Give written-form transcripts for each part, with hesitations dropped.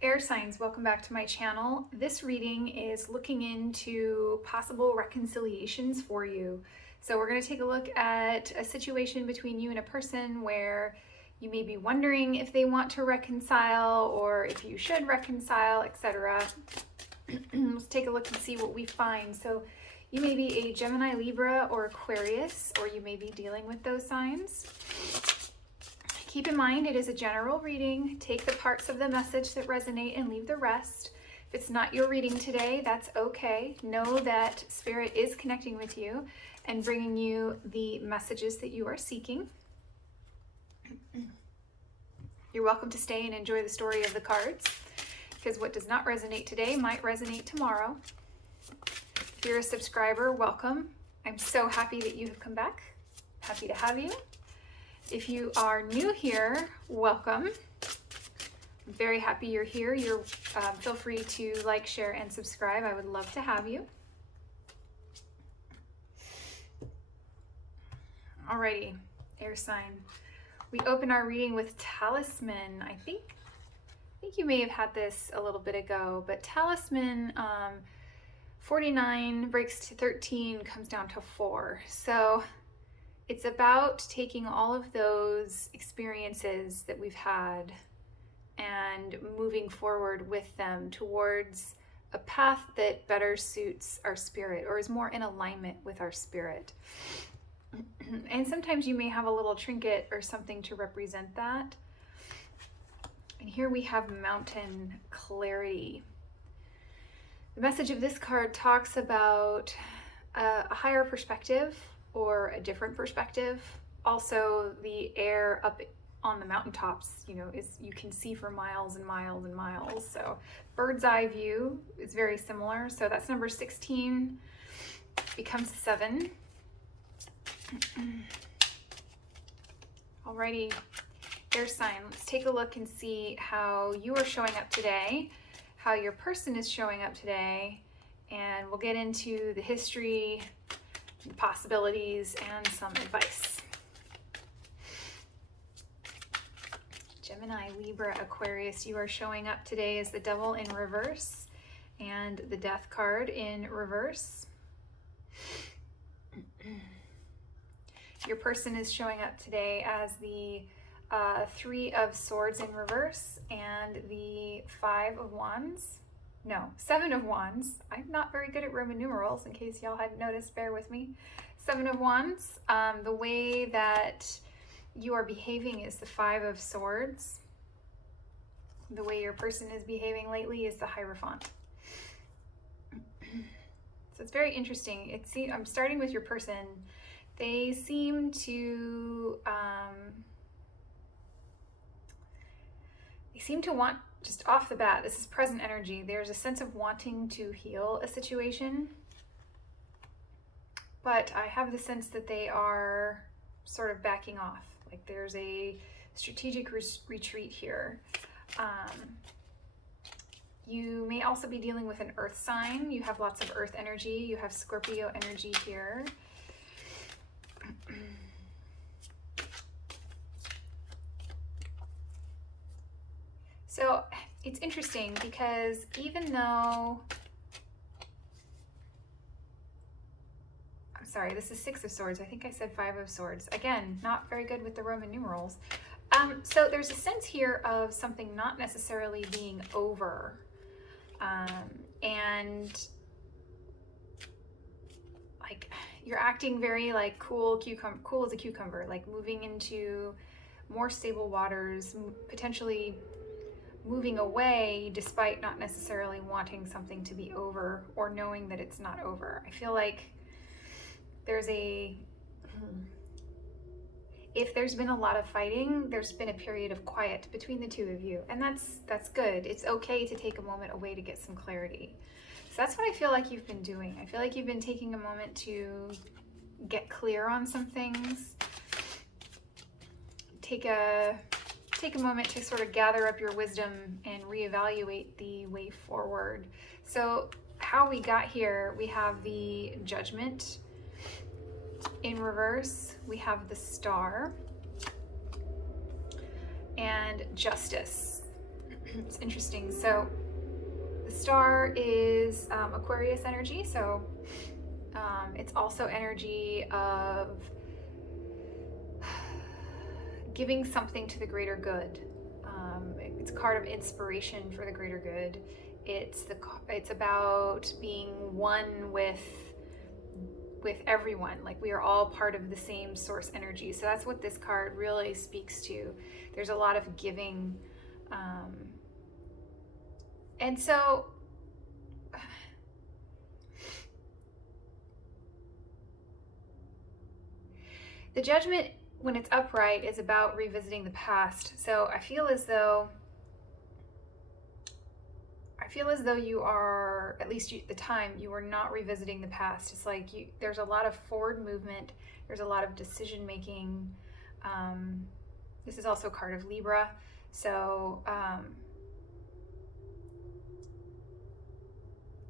Air signs, welcome back to my channel. This reading is looking into possible reconciliations for you. So we're going to take a look at a situation between you and a person where you may be wondering if they want to reconcile or if you should reconcile, etc. Let's take a look and see what we find. So you may be a Gemini, Libra, or Aquarius, or you may be dealing with those signs. Keep in mind, it is a general reading. Take the parts of the message that resonate and leave the rest. If it's not your reading today, that's okay. Know that Spirit is connecting with you and bringing you the messages that you are seeking. You're welcome to stay and enjoy the story of the cards, because what does not resonate today might resonate tomorrow. If you're a subscriber, welcome. I'm so happy that you have come back. Happy to have you. If you are new here, welcome. I'm very happy you're here. Feel free to like, share, and subscribe. I would love to have you. Alrighty, air sign. We open our reading with Talisman. I think you may have had this a little bit ago, but Talisman 49 breaks to 13, comes down to 4. So it's about taking all of those experiences that we've had and moving forward with them towards a path that better suits our spirit or is more in alignment with our spirit. And sometimes you may have a little trinket or something to represent that. And here we have Mountain Clarity. The message of this card talks about a higher perspective, or a different perspective. Also, the air up on the mountaintops, you can see for miles and miles and miles. So bird's eye view is very similar. So that's number 16, becomes 7. Alrighty, air sign, let's take a look and see how you are showing up today, how your person is showing up today, and we'll get into the history, possibilities, and some advice. Gemini, Libra, Aquarius, you are showing up today as the Devil in reverse and the Death card in reverse. Your person is showing up today as the 3 of Swords in reverse and the 5 of Wands. No, 7 of Wands. I'm not very good at Roman numerals, in case y'all hadn't noticed, bear with me. 7 of Wands. The way that you are behaving is the 5 of Swords. The way your person is behaving lately is the Hierophant. So it's very interesting. I'm starting with your person. They seem to want, just off the bat, this is present energy, there's a sense of wanting to heal a situation, but I have the sense that they are sort of backing off, like there's a strategic retreat here. You may also be dealing with an earth sign. You have lots of earth energy. You have Scorpio energy here. So it's interesting because even though, I'm sorry, this is 6 of Swords. I think I said 5 of Swords. Again, not very good with the Roman numerals. So there's a sense here of something not necessarily being over. And like you're acting very like cool as a cucumber, like moving into more stable waters, potentially moving away despite not necessarily wanting something to be over or knowing that it's not over. I feel like if there's been a lot of fighting, there's been a period of quiet between the two of you, and that's good. It's okay to take a moment away to get some clarity. So that's what I feel like you've been doing. I feel like you've been taking a moment to get clear on some things. Take a moment to sort of gather up your wisdom and reevaluate the way forward. So how we got here, we have the Judgment in reverse, we have the Star, and Justice. It's interesting. So the star is Aquarius energy. So it's also energy of giving something to the greater good. It's a card of inspiration for the greater good. It's about being one with everyone. Like, we are all part of the same source energy. So that's what this card really speaks to. There's a lot of giving. And so the Judgment, when it's upright, is about revisiting the past. So I feel as though you are, at least at the time, you are not revisiting the past. It's like there's a lot of forward movement. There's a lot of decision making. This is also a card of Libra. So I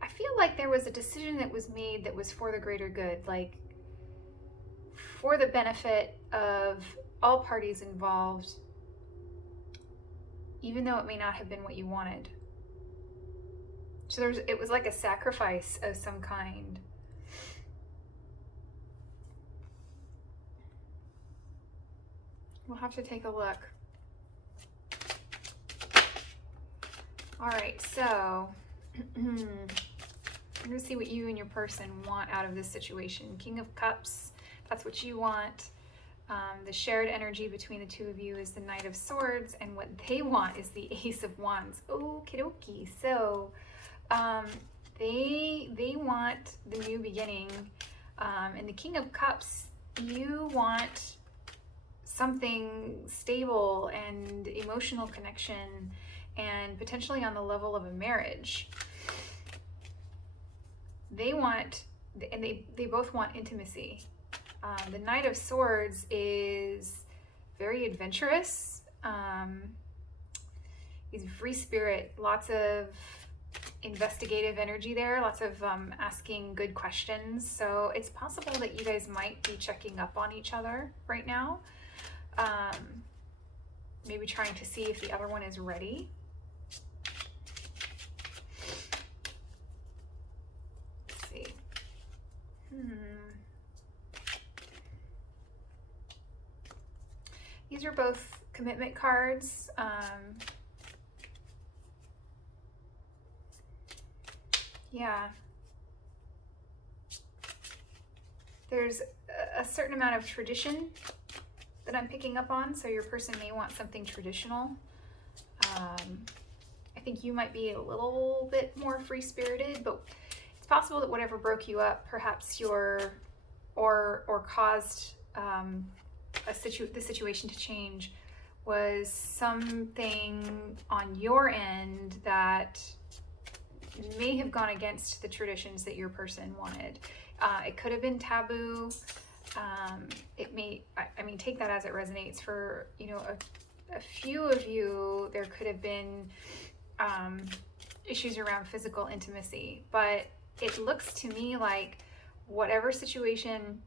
feel like there was a decision that was made that was for the greater good, like for the benefit of all parties involved, even though it may not have been what you wanted. So it was like a sacrifice of some kind. We'll have to take a look. All right, so I'm gonna see what you and your person want out of this situation. King of Cups, that's what you want. The shared energy between the two of you is the Knight of Swords, and what they want is the Ace of Wands. Okie dokie. So they want the new beginning, and the King of Cups, you want something stable and emotional connection, and potentially on the level of a marriage. They want, and they both want intimacy. The Knight of Swords is very adventurous. He's a free spirit, lots of investigative energy there, lots of asking good questions. So it's possible that you guys might be checking up on each other right now. Maybe trying to see if the other one is ready. Let's see. These are both commitment cards. Yeah. There's a certain amount of tradition that I'm picking up on, so your person may want something traditional. I think you might be a little bit more free-spirited, but it's possible that whatever broke you up, perhaps or caused the situation to change, was something on your end that may have gone against the traditions that your person wanted. It could have been taboo. It may, I mean, take that as it resonates. For, a few of you, there could have been issues around physical intimacy, but it looks to me like whatever situation,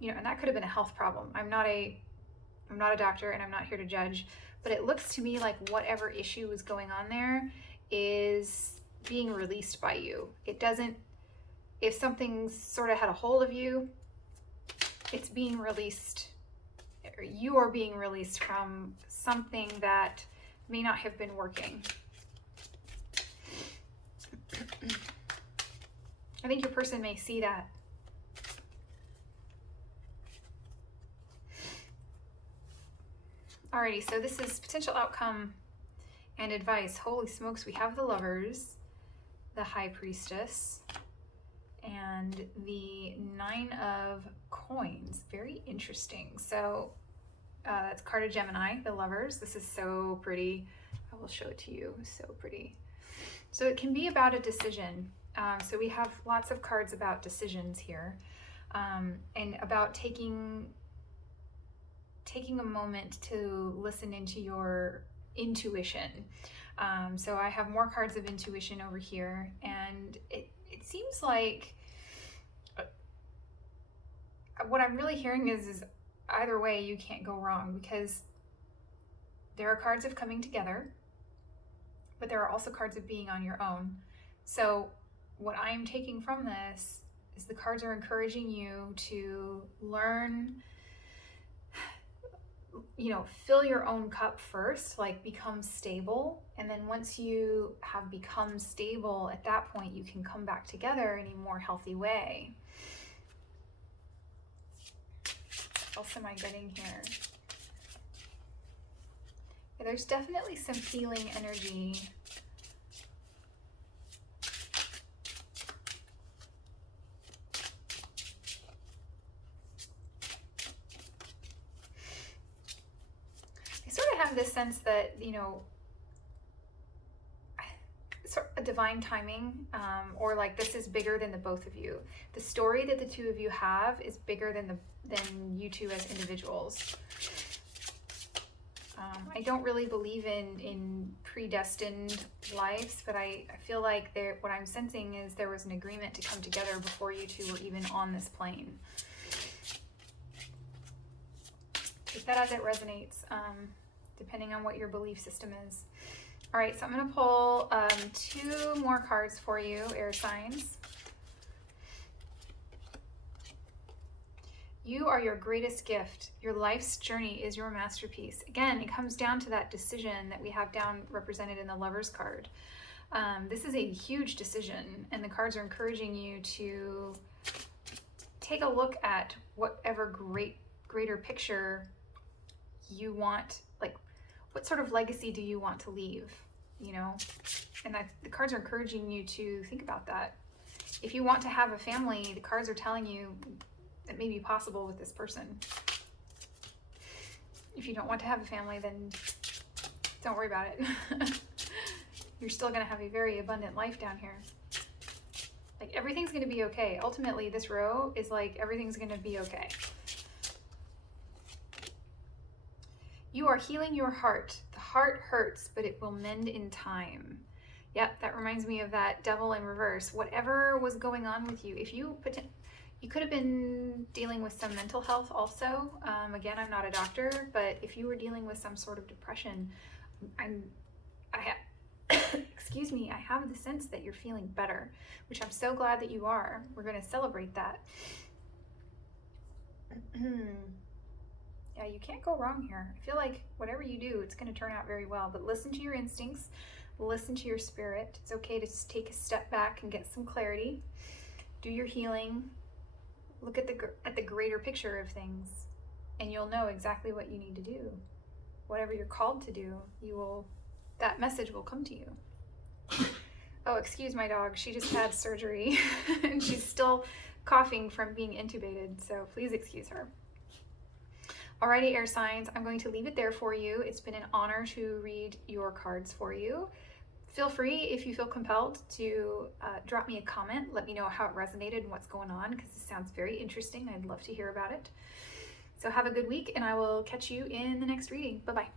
and that could have been a health problem. I'm not a doctor, and I'm not here to judge, but it looks to me like whatever issue was going on there is being released by you. It doesn't, if something sort of had a hold of you, it's being released, or you are being released from something that may not have been working. I think your person may see that. Alrighty, so this is potential outcome and advice. Holy smokes, we have the Lovers, the High Priestess, and the Nine of Coins. Very interesting. So that's card of Gemini, the Lovers. This is so pretty. I will show it to you. So pretty. So it can be about a decision. So we have lots of cards about decisions here, and about taking a moment to listen into your intuition. So I have more cards of intuition over here, and it seems like what I'm really hearing is either way you can't go wrong, because there are cards of coming together. but there are also cards of being on your own. So what I'm taking from this is the cards are encouraging you to learn, fill your own cup first, like become stable. And then once you have become stable, at that point, you can come back together in a more healthy way. What else am I getting here? Yeah, there's definitely some healing energy. I sort of have this sense that, sort of a divine timing, or like this is bigger than the both of you. The story that the two of you have is bigger than you two as individuals. I don't really believe in predestined lives, but I feel like what I'm sensing is there was an agreement to come together before you two were even on this plane. Take that as it resonates, depending on what your belief system is. All right, so I'm going to pull 2 more cards for you, air signs. You are your greatest gift. Your life's journey is your masterpiece. Again, it comes down to that decision that we have down represented in the Lover's card. This is a huge decision, and the cards are encouraging you to take a look at whatever greater picture you want, like what sort of legacy do you want to leave, And the cards are encouraging you to think about that. If you want to have a family, the cards are telling you that may be possible with this person. If you don't want to have a family, then don't worry about it. You're still going to have a very abundant life down here. Like everything's going to be okay. Ultimately, this row is like everything's going to be okay. You are healing your heart. The heart hurts, but it will mend in time. Yep, that reminds me of that devil in reverse. Whatever was going on with you, if you could have been dealing with some mental health also. Again, I'm not a doctor, but if you were dealing with some sort of depression, excuse me, I have the sense that you're feeling better, which I'm so glad that you are. We're going to celebrate that. Yeah, you can't go wrong here. I feel like whatever you do, it's going to turn out very well. But listen to your instincts. Listen to your spirit. It's okay to just take a step back and get some clarity. Do your healing. Look at the greater picture of things, and you'll know exactly what you need to do. Whatever you're called to do, that message will come to you. Oh, excuse my dog. She just had surgery, and she's still coughing from being intubated, so please excuse her. Alrighty, air signs, I'm going to leave it there for you. It's been an honor to read your cards for you. Feel free, if you feel compelled, to drop me a comment. Let me know how it resonated and what's going on, because it sounds very interesting. I'd love to hear about it. So have a good week, and I will catch you in the next reading. Bye-bye.